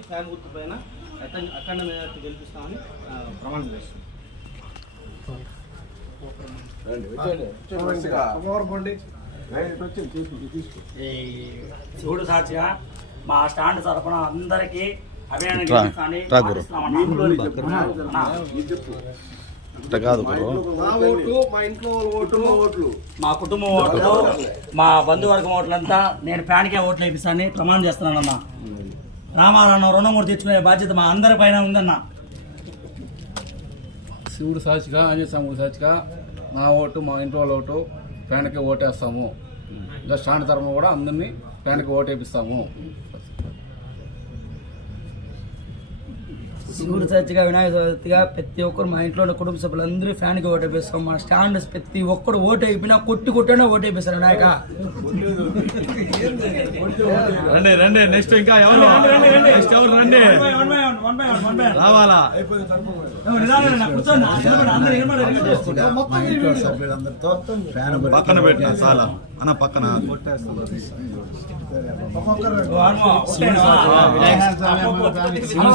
నుంచి ఫ్యామ్ గుర్తు పైన అఖండ మెజార్టీ గెలిపిస్తామని ప్రమాణం చేస్తుంది చూడు సాక్షిగా మా స్టాండ్ తరఫున అందరికీ మా కుటుంబం ఓట్లు మా బంధువర్గం ఓట్లంతా నేను ప్యాన్కే ఓట్లు వేపిస్తాను ప్రమాణం చేస్తున్నానమ్మా రామారావు రుణమూర్తి తెచ్చుకునే బాధ్యత మా అందరి పైన ఉందన్న శివుడు సాక్షిగా ఆంజనేయ సాక్షిగా నా ఓటు మా ఇంట్లో ఓటు ఫ్యాన్కి ఓటేస్తాము ఇంకా స్టాండ్ తరము కూడా అందరినీ ఫ్యాన్కి ఓటేపిస్తాము శివుడు చర్చిగా వినాయక చవితిగా ప్రతి ఒక్కరు మా ఇంట్లో ఉన్న కుటుంబ సభ్యులందరూ కి ఓటు వేపిస్తాం మా స్టాండ్ ప్రతి ఒక్కరు ఓటు అయిపోయినా కొట్టి కొట్టినా ఓటు వేపిస్తారు వినాయక రండి రండి నెక్స్ట్ ఇంకా ఎవరు నెక్స్ట్ ఎవరు రండి పక్కన పెట్టిన చాలా అన్న పక్కన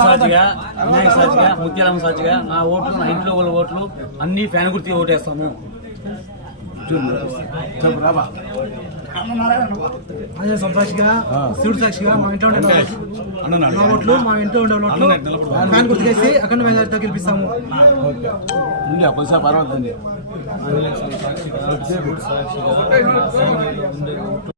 సాధిగా వినాయక సాక్షిగా ముత్యాలమ్మ సాక్షిగా నా ఓట్లు నా ఇంట్లో వాళ్ళ ఓట్లు అన్ని ఫ్యాన్ గుర్తిగా ఓటేస్తాము అదే సంతోష్గా శివుడు సాక్షిగా మా ఇంట్లో ఉండే ఓట్లు మా ఇంట్లో ఉండే ఓట్లు ఫ్యాన్ గుర్తు చేసి అక్కడ మేధావితో గెలిపిస్తాము పైసా పర్వాలేదండి